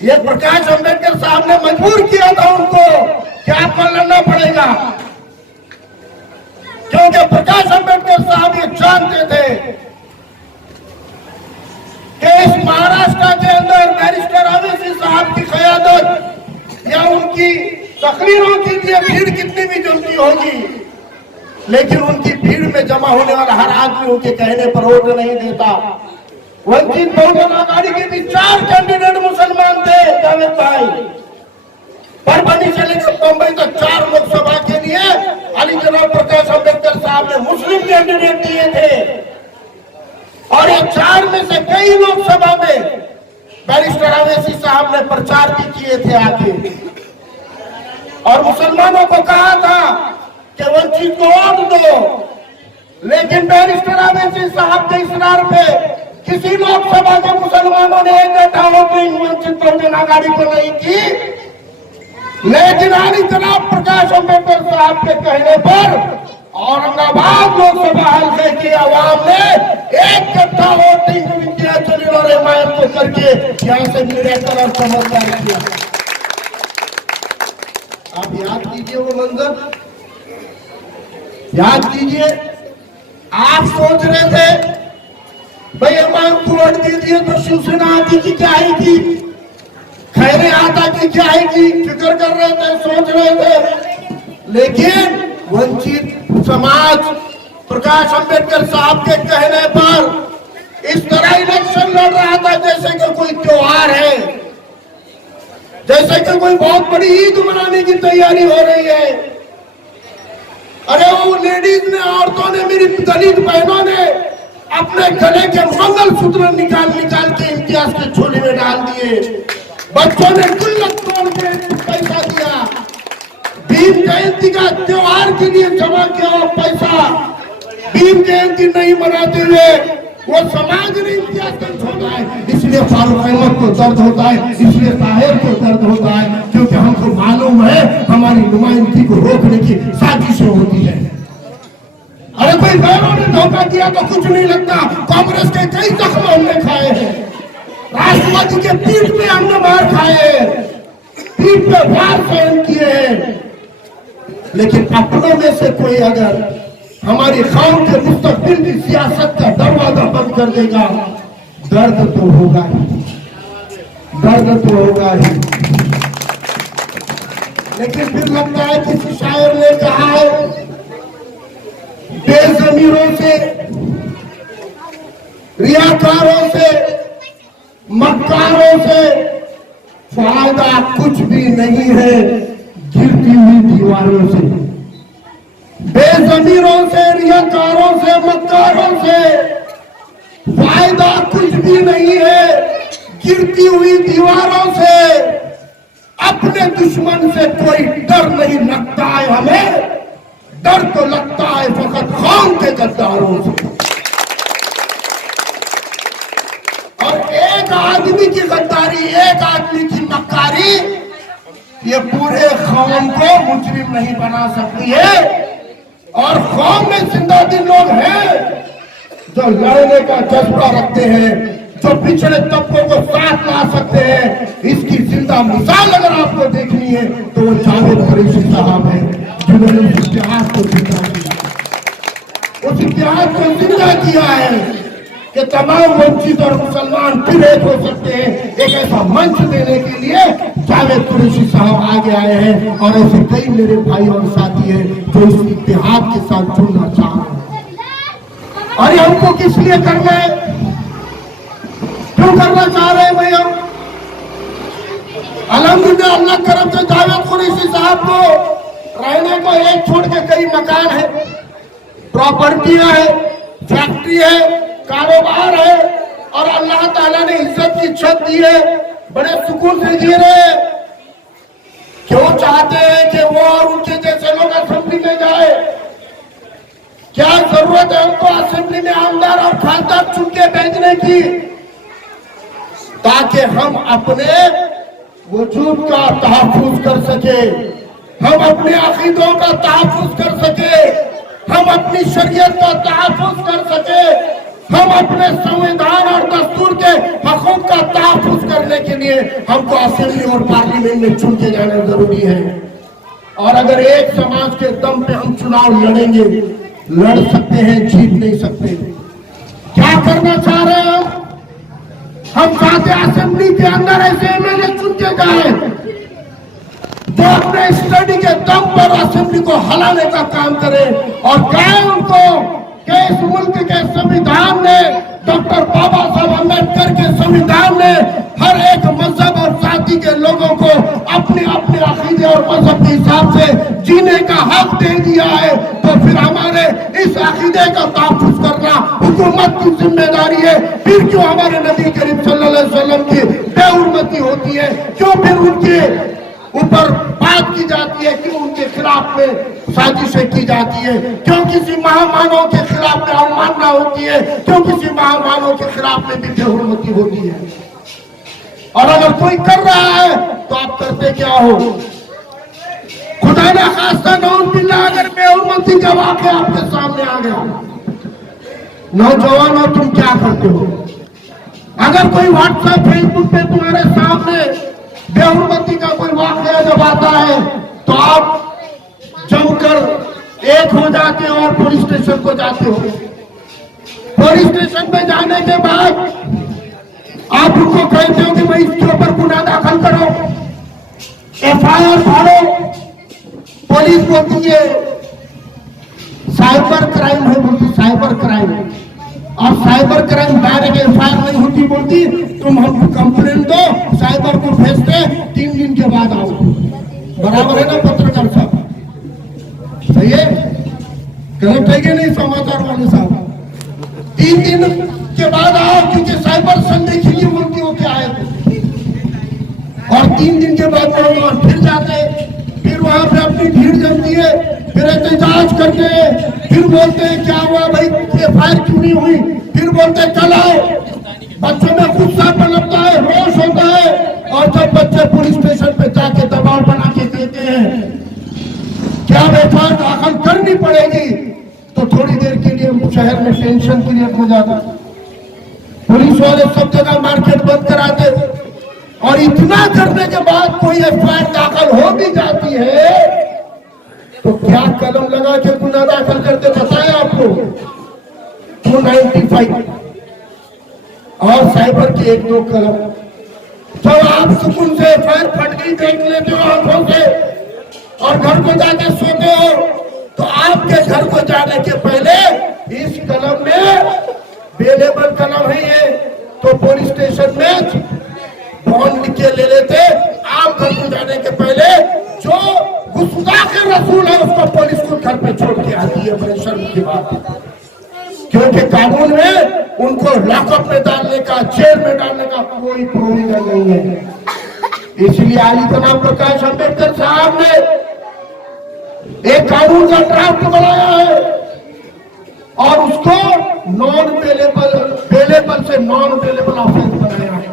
ये प्रकाश अंबेडकर साहब ने मजबूर किया था उनको कि आपको लड़ना पड़ेगा, क्योंकि प्रकाश अंबेडकर साहब ये जानते थे कि इस महाराष्ट्र के अंदर बैरिस्टर ओवैसी साहब की क़यादत या उनकी तकरीरों के लिए भीड़ कितनी भी जमती होगी, लेकिन उनकी भीड़ में जमा होने वाला हर आदमी उनके कहने पर वोट नहीं देता। वंचित बहुजन आघाड़ी के भी 4 कैंडिडेट मुसलमान थे जावेद भाई, परभनी से लेकर मुंबई तक 4 लोकसभा के लिए अली जनाब प्रकाश अम्बेडकर साहब ने मुस्लिम कैंडिडेट दिए थे और ये 4 में से कई लोकसभा में बैरिस्टर अवैसी साहब ने प्रचार भी किए थे आके और मुसलमानों को कहा था कि वंचित को वोट दो, लेकिन बैरिस्टर अवैसी साहब के इसरार पे किसी लोकसभा के मुसलमानों ने एक घंटा वोटिंग वंचित बहुजन आघाड़ी को नहीं की, लेकिन अली जनाब प्रकाश अम्बेडकर साहब के कहने पर औरंगाबाद लोकसभा हल्के की आवाम ने एक कट्ठा वोटिंग विंध्याचल और हिमायत को करके यहां से मिराकल और चमत्कार किया। आप याद कीजिए वो मंजर, याद कीजिए। आप सोच रहे थे भाई हम को वोट दे दिए तो शिवसेना आती की क्या आएगी, खैरे आता की क्या आएगी, फिक्र कर रहे थे, सोच रहे थे। लेकिन वंचित समाज प्रकाश अम्बेडकर साहब के कहने पर इस तरह इलेक्शन लड़ रहा था जैसे कि कोई त्योहार है, जैसे कि कोई बहुत बड़ी ईद मनाने की तैयारी हो रही है। अरे वो लेडीज ने, औरतों ने, मेरी दलित बहनों ने अपने गले के मंगलसूत्र निकाल निकाल के इम्तियाज के झोले में डाल दिए, बच्चों ने गुल्लक तोड़ के पैसा दिया, भीम जयंती का त्योहार के लिए जमा किया और पैसा भीम जयंती नहीं मनाते हुए वो समाज ने इम्तियाज का झोला है। इसलिए फारूक अहमद को दर्द होता है, इसलिए ताहिर को दर्द होता है, क्योंकि हमको मालूम है हमारी नुमाइंदगी को रोकने की साजिशें होती है। अरे भाई बहनों ने धोखा किया तो कुछ नहीं लगता, कांग्रेस के कई जख्म हमने खाए हैं, राष्ट्रवादी के पीठ पे हमने मार खाए, पीठ पे वार सहन किए हैं। लेकिन अपनों में से कोई अगर हमारी कौम के मुस्तकबिल की सियासत का दरवाजा बंद कर देगा, दर्द तो होगा ही, दर्द तो होगा ही। लेकिन फिर लगता है किसी शायर ने कहा है, बेज़मीरों से, रियाकारों से, मक्कारों से फायदा कुछ भी नहीं है, गिरती हुई दीवारों से। बेज़मीरों से, रियाकारों से, मक्कारों से फायदा कुछ भी नहीं है, गिरती हुई दीवारों से। अपने दुश्मन से कोई डर नहीं लगता है हमें, डर तो लगता है फकत कौम के गद्दारों से। और एक आदमी की गद्दारी, एक आदमी की मक्कारी ये पूरे कौम को मुजरिम नहीं बना सकती है। और कौम में जिंदा दिल लोग हैं जो लड़ने का जज्बा रखते हैं, जो पिछड़े तबकों को साथ ला सकते हैं। इसकी जिंदा मिसाल अगर आपको देखनी है तो वो जावेद कुरैशी साहब है, जिन्होंने इस इतिहास को जिंदा किया। उस इतिहास को जिंदा किया है कि तमाम वंचित और मुसलमान फिर एक हो सकते हैं। एक ऐसा मंच देने के लिए जावेद कुरैशी साहब आगे आए हैं और ऐसे कई मेरे भाई और साथी हैं जो इस इतिहाद के साथ जुड़ना चाह रहे हैं। और ये हमको किस लिए करना है, क्यों करना चाह रहे हैं भाई हम? अल्हम्दुलिल्लाह अल्लाह की तरफ से जावेद कुरैशी साहब को रहने को एक छोड़ के कई मकान है, प्रॉपर्टियां है, फैक्ट्री है, कारोबार है और अल्लाह ताला ने इज्जत की छत दी है, बड़े सुकून से जी रहे हैं। क्यों चाहते हैं कि वो और उनके जैसे लोग असेंबली में जाए? क्या जरूरत है उनको असेंबली में आमदार और खासदार चुन के भेजने की? ताकि हम अपने वजूद का तहफ्फुज कर सके, हम अपने अकीदों का तहफ्फुज कर सके, हम अपनी शरीयत का तहफ्फुज कर सके, हम अपने संविधान और दस्तूर के हकूक का तहफ्फुज करने के लिए हमको असेंबली और पार्लियामेंट में चुन के जाना जरूरी है। और अगर एक समाज के दम पे हम चुनाव लड़ेंगे, लड़ सकते हैं, जीत नहीं सकते। क्या करना चाह रहे हैं हम चाहते असेंबली के अंदर ऐसे एमएलए चुन के जाए जो अपने स्टडी के दम पर असेंबली को हिलाने का काम करे और कहे उनको कि इस मुल्क के संविधान ने, डॉक्टर बाबा साहब अम्बेडकर के संविधान ने हर एक मजहब और जाति उम्मती के लोगों को अपने अपने अकीदे और मजहब के हिसाब से जीने का हक दे दिया है, तो फिर हमारे इस अकीदे का तहफ्फुज़ करना हुकूमत की जिम्मेदारी है। फिर क्यों हमारे नबी करीम सल्लल्लाहु अलैहि वसल्लम की बेहुरमती होती है, क्यों फिर उनके ऊपर बात की जाती है, क्यों उनके खिलाफ में साजिशें की जाती है, क्यों किसी महामानव के खिलाफ में अवमानना होती है, क्यों किसी महामानव के खिलाफ में भी बेहुरमती होती है। और अगर कोई कर रहा है तो आप करते क्या हो? खुदा ना खास्ता नौन बिल्ला अगर बेहुरमती का वाक़या आपके सामने आ गया, नौजवानों तुम क्या करते हो? अगर कोई व्हाट्सएप फेसबुक पे तुम्हारे सामने बेहुरमती का कोई वाक़या जब आता है तो आप जमकर एक हो जाते हो और पुलिस स्टेशन को जाते हो। पुलिस स्टेशन में जाने के बाद आप उनको कहते हो कि भाई इसके ऊपर गुनाह दाखिल करो, एफआईआर फाड़ो। पुलिस बोलती है साइबर क्राइम है, बोलती साइबर क्राइम, और साइबर क्राइम डायरेक्ट एफआईआर नहीं होती, बोलती तुम हमको कंप्लेंट दो, साइबर को भेजते 3 दिन के बाद आओ। बराबर है ना पत्रकार साहब? सही है, करेक्ट है कि नहीं समाचार वाले साहब? 3 दिन के बाद आओ, क्योंकि साइबर संदेह के लिए बोलती हो क्या है, और 3 दिन के बाद नौजवान फिर जाते, फिर वहां पे अपनी भीड़ जमती है, फिर एहतजाज करते हैं, फिर बोलते हैं क्या हुआ भाई, एफआईआर क्यों नहीं हुई? फिर बोलते चल आओ। बच्चों में गुस्सा पनपता है, रोष होता है, और जब बच्चे पुलिस स्टेशन पे जाके दबाव बना के देते हैं क्या एफआईआर दाखिल करनी पड़ेगी, तो थोड़ी देर के लिए शहर में टेंशन क्रिएट हो जाता। पुलिस वाले सब जगह मार्केट बंद कराते, और इतना करने के बाद कोई एफआईआर दाखिल हो भी जाती है तो क्या कलम लगा के गुनाह दाखिल करते बताए आपको? 295 और साइबर की 1-2 कलम। जब आप सुकून से एफआईआर फट गई देख लेते हो आंखों से और घर को जाके सोते हो, तो आपके घर को जाने के पहले इस कलम में बेलेबल कलम है ये, तो पुलिस स्टेशन में बॉन्ड लिख के ले लेते। आप घर को जाने के पहले जो गुस्ताखे रसूल है उसको पुलिस को घर पे छोड़ के आती है। बड़े शर्म की बात है, क्योंकि कानून में उनको लॉकअप में डालने का, जेल में डालने का कोई प्रोविजन नहीं है। इसलिए आली जनाब प्रकाश अम्बेडकर साहब ने एक कानून का ड्राफ्ट बनाया है और उसको नॉन बेलेबल से नॉन बेलेबल ऑफेंस बनाया है।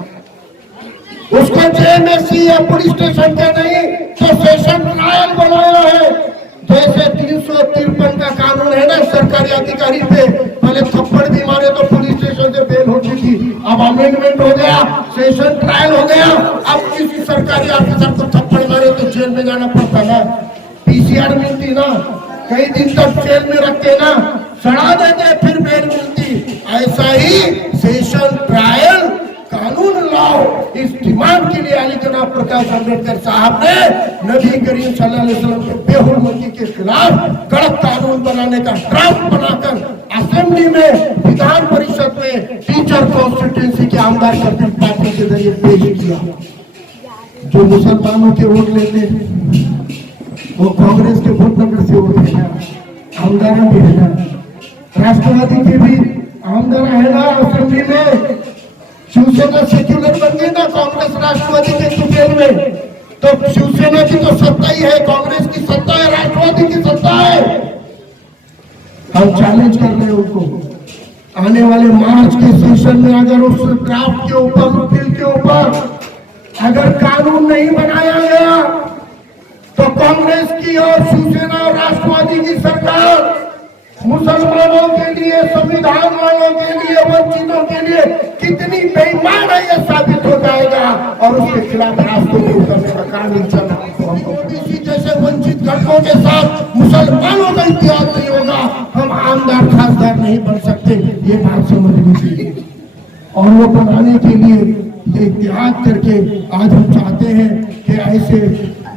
उसको जेएमएससी या पुलिस स्टेशन के नहीं तो सेशन ट्रायल बनाया है। जैसे 353 का कानून है ना सरकारी अधिकारी पे, पहले थप्पड़ भी मारे तो पुलिस स्टेशन से बेल होती थी, अब अमेंडमेंट हो गया, सेशन ट्रायल हो गया। अब किसी सरकारी ऑफिसर को थप्पड़ मारे तो जेल में जाना पड़ता है, पीसीआर मिलती ना, कई दिन तक जेल में रखते ना, सड़ा देते फिर बेल मिलती। ऐसा ही सेशन ट्रायल कानून लाओ, इस डिमांड के लिए अली जनाब प्रकाश अम्बेडकर साहब ने नबी करीम सल्लल्लाहु अलैहि वसल्लम के बेहुरमती के खिलाफ कड़क कानून बनाने का ड्राफ्ट बनाकर असेंबली में, विधान परिषद में टीचर कॉन्स्टिट्यूंसी के आमदार कपिल पाटिल के जरिए पेश किया। जो मुसलमानों के वोट लेते वो कांग्रेस के वोटनगर से वोट लेना, आमदार भी है ना, राष्ट्रवादी के भी आमदार है ना असेंबली में। शिवसेना सेक्युलर बन गई ना कांग्रेस राष्ट्रवादी के तुकेल में, तो शिवसेना की तो सत्ता ही है, कांग्रेस की सत्ता है, राष्ट्रवादी की सत्ता है। हम चैलेंज कर रहे हैं उनको, आने वाले मार्च के सेशन में अगर उस ड्राफ्ट के ऊपर, बिल के ऊपर अगर कानून नहीं बनाया गया तो कांग्रेस की और शिवसेना और राष्ट्रवादी की सरकार मुसलमानों के लिए, संविधान वालों के लिए, वंचितों के लिए कितनी बेईमान है यह साबित हो जाएगा और उसके खिलाफ रास्तों में उतरने का कानून चला। ओबीसी जैसे वंचित घटकों के साथ मुसलमानों का इतिहास नहीं होगा, हम आमदार खासदार नहीं बन सकते, ये बात समझ लीजिए। और वो बनाने के लिए ये इतिहाद करके आज हम चाहते हैं कि ऐसे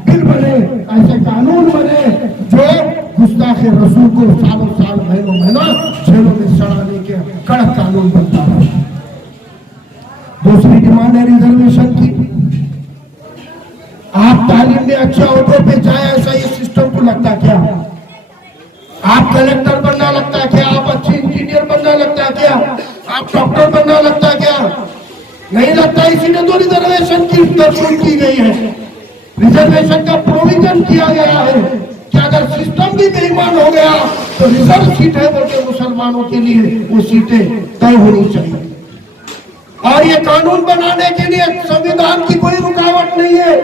बिल बने, ऐसे कानून बने जो गुस्ताखे रसूल को सालों साल, महीनों महीना जेलों में सड़ाने के कड़क कानून बनता है। दूसरी डिमांड है रिजर्वेशन की। में अच्छे अहदों पे जाए, ऐसा इस सिस्टम को लगता क्या? आप कलेक्टर बनना लगता है क्या? आप अच्छे इंजीनियर बनना लगता है क्या? आप डॉक्टर बनना लगता है क्या? नहीं लगता। इसीलिए तो रिजर्वेशन की तरकीब की गई है, रिजर्वेशन का प्रोविजन किया गया है कि अगर सिस्टम भी बेईमान हो गया तो रिजर्व सीट है बोलते मुसलमानों के लिए वो सीटें तय होनी चाहिए। और ये कानून बनाने के लिए संविधान की कोई रुकावट नहीं है।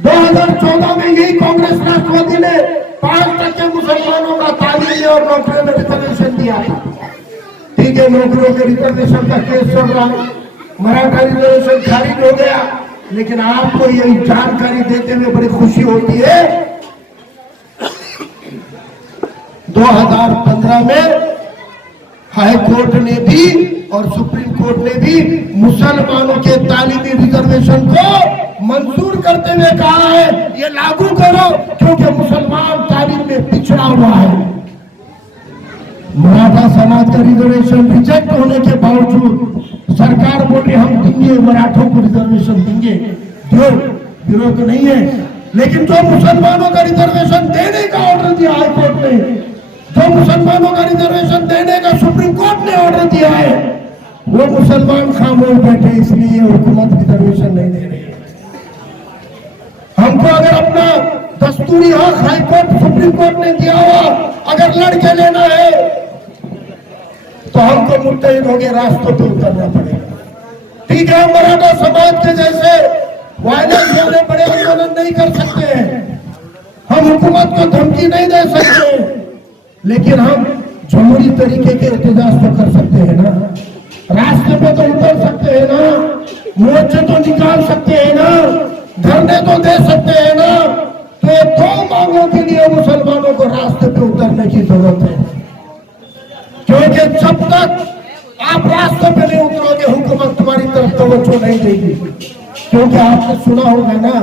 2014 में यही कांग्रेस राष्ट्रवादी ने 5% मुसलमानों का तालीम और नौकरियों में रिजर्वेशन दिया था। ठीक है, नौकरियों के रिजर्वेशन का केस चल रहा है, मराठा रिजर्वेशन खारिज हो गया, लेकिन आपको यही जानकारी देते हुए बड़ी खुशी होती है 2015 में हाई कोर्ट ने भी और सुप्रीम कोर्ट ने भी मुसलमानों के तालीमी रिजर्वेशन को मंजूर करते हुए कहा है ये लागू करो, क्योंकि मुसलमान तालीम में पिछड़ा हुआ है। मराठा समाज का रिजर्वेशन रिजेक्ट होने के बावजूद सरकार बोल रही हम देंगे, मराठों को रिजर्वेशन देंगे, जो विरोध नहीं है। लेकिन जो मुसलमानों का रिजर्वेशन देने का ऑर्डर दिया हाई कोर्ट ने, जो मुसलमानों का रिजर्वेशन देने का सुप्रीम कोर्ट ने ऑर्डर दिया है, वो मुसलमान खामोश बैठे, इसलिए हुकूमत रिजर्वेशन नहीं दे रही है। हमको अगर अपना दस्तूरी हक हाई कोर्ट सुप्रीम कोर्ट ने दिया हुआ अगर लड़के लेना है तो हमको मुत्तहिद होकर रास्तों पर उतरना पड़ेगा। ठीक है, मराठा समाज के जैसे वायलेंस वाले बड़े आंदोलन नहीं कर सकते हैं, हम हुकूमत को धमकी नहीं दे सकते, लेकिन हम जमहूरी तरीके के एहतजाज तो कर सकते हैं ना, रास्ते पे तो उतर सकते हैं ना, मोर्चे तो निकाल सकते हैं ना, धरने तो दे सकते हैं ना। तो ये दो मांगों के लिए मुसलमानों को रास्ते पे उतरने की जरूरत है, क्योंकि जब तक आप रास्ते पे नहीं उतरोगे हुकूमत तुम्हारी तरफ तवज्जो नहीं देगी। क्योंकि आपने सुना होगा ना,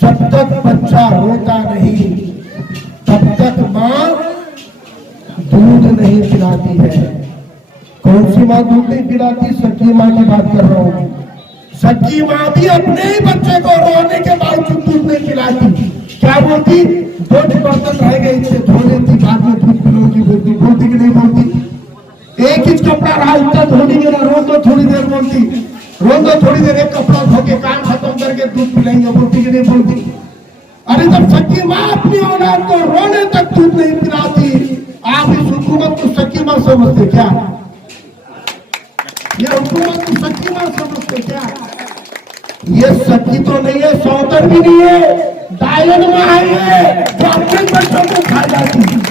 जब तक बच्चा रोता नहीं तब तक माँ दूध नहीं पिलाती है। कौन सी माँ दूध नहीं पिलाती? सच्ची माँ की बात कर रहा हूँ। सच्ची माँ भी अपने ही बच्चे को रोने के बावजूद दूध नहीं पिलाती। क्या बोलती? 2 बर्तन रह गए, इससे धो लेती, बाद में दूध पिलाती। बोलती बोलती कि नहीं बोलती? एक ही कपड़ा रहा उतना धोने के ना, रो दो थोड़ी देर, बोलती रो दो थोड़ी देर, एक कपड़ा धो के काम खत्म करके दूध पिलाएंगे, बोलती कि नहीं बोलती? अरे जब सच्ची माँ अपनी औलाद को रोने तक दूध नहीं पिलाती, आप इस हुकूमत को सच्ची माँ समझते क्या? ये हुकूमत को सच्ची माँ समझते क्या? ये सच्ची तो नहीं है, सौतर भी नहीं है, डायन माँ है ये, जो अपने बच्चों को खा जाती है,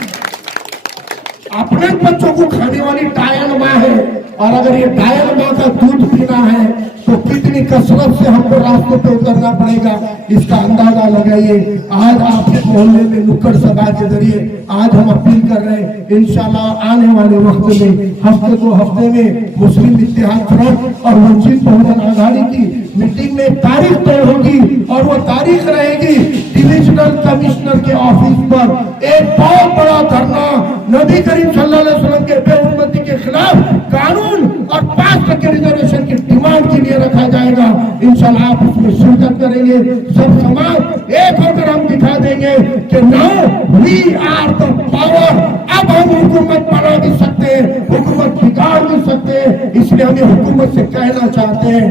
अपने बच्चों को खाने वाली डायन माँ है। और अगर ये डायन माँ का दूध पीना है तो कितनी कसरत से हमको रास्तों पे उतरना पड़ेगा, इसका अंदाजा लगाइए। आज आपके मोहल्ले में नुक्कड़ सभा के जरिए आज हम अपील कर रहे हैं, इंशाल्लाह आने वाले वक्त में हफ्ते 2 हफ्ते में मुस्लिम इत्तेहाद फ्रंट और वंचित बहुजन आघाड़ी की मीटिंग में तारीख तय होगी और वो तारीख रहेगी डिविजनल कमिश्नर के ऑफिस पर एक बहुत बड़ा धरना नबी करीम सल्लल्लाहु अलैहि वसल्लम के बेहुरमती के खिलाफ कानून और 5% रिजर्वेशन की डिमांड के लिए रखा जाएगा। इंशाल्लाह आप उसमें शिरकत करेंगे, सब समाज एक होकर हम दिखा देंगे कि now we are the power. अब हम हुकूमत बना भी सकते हैं, हुकूमत बिगाड़ भी सकते हैं। इसलिए हमें हुकूमत से कहना चाहते हैं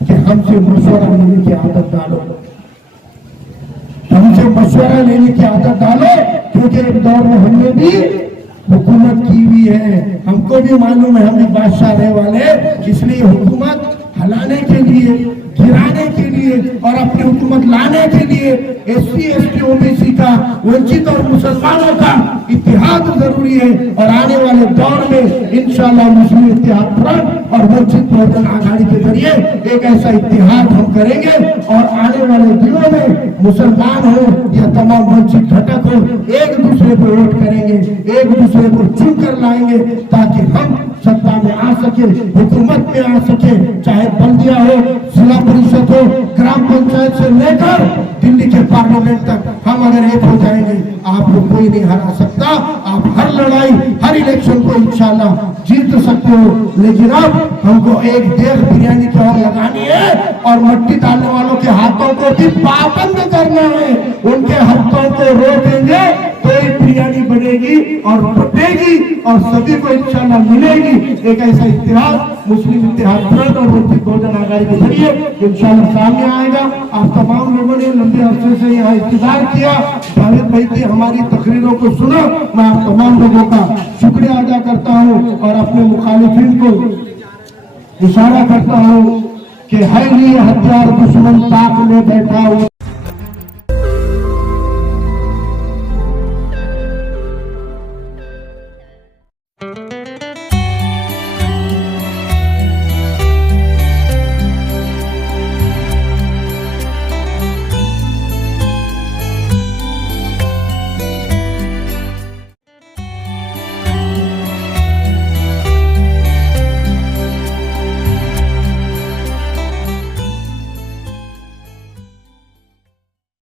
कि हमसे मशवरा लेने की आदत डालो, हमसे मशवरा लेने की आदत डालो, क्योंकि एक दौर में हमने भी हुकूमत की हुई है, हमको भी मालूम है हम भी बादशाह रहने वाले। इसलिए हुकूमत हलाने के लिए, गिराने के लिए और अपनी हुकूमत लाने के लिए SC ST OBC का, वंचित और मुसलमानों का इत्तेहाद जरूरी है। और आने वाले दौर में इंशाल्लाह मुस्लिम इत्तेहाद फ्रंट और वंचित बहुजन आघाड़ी के जरिए एक ऐसा इत्तेहाद हम करेंगे और आने वाले दिनों में मुसलमान हो या तमाम वंचित घटक हो, एक दूसरे को वोट करेंगे, एक दूसरे को चुन कर लाएंगे, ताकि हम सत्ता में आ सके, हुकूमत में आ सके, चाहे बल्दिया हो, जिला परिषद हो, ग्राम पंचायत से लेकर दिल्ली के पार्लियामेंट तक। हम अगर एक हो जाएंगे आपको कोई नहीं हरा सकता। आप हर लड़ाई, हर इलेक्शन को इंशाल्लाह जीत सकते हो। लेकिन अब हमको एक देख बिरयानी की ओर लगानी है और मट्टी डालने वालों के हाथों को भी पाबंद करना है। उनके हाथों को रोकेंगे तो ही बिरयानी बनेगी और बटेगी और सभी को इंशाल्लाह मिलेगी। एक ऐसा इतिहास मुस्लिम इतिहास फ्रंट और वंचित बहुजन आघाड़ी के जरिए इंशाल्लाह सामने आएगा। आप तमाम लोगों ने लंबे अरसे से यहाँ इंतजार किया, जावेद भाई की हमारी तकरीरों को सुना। मैं आप तमाम लोगों का शुक्रिया अदा करता हूँ और अपने मुखालिफिन को इशारा करता हूँ कि है ये हथियार दुश्मन ताक में बैठा हुआ।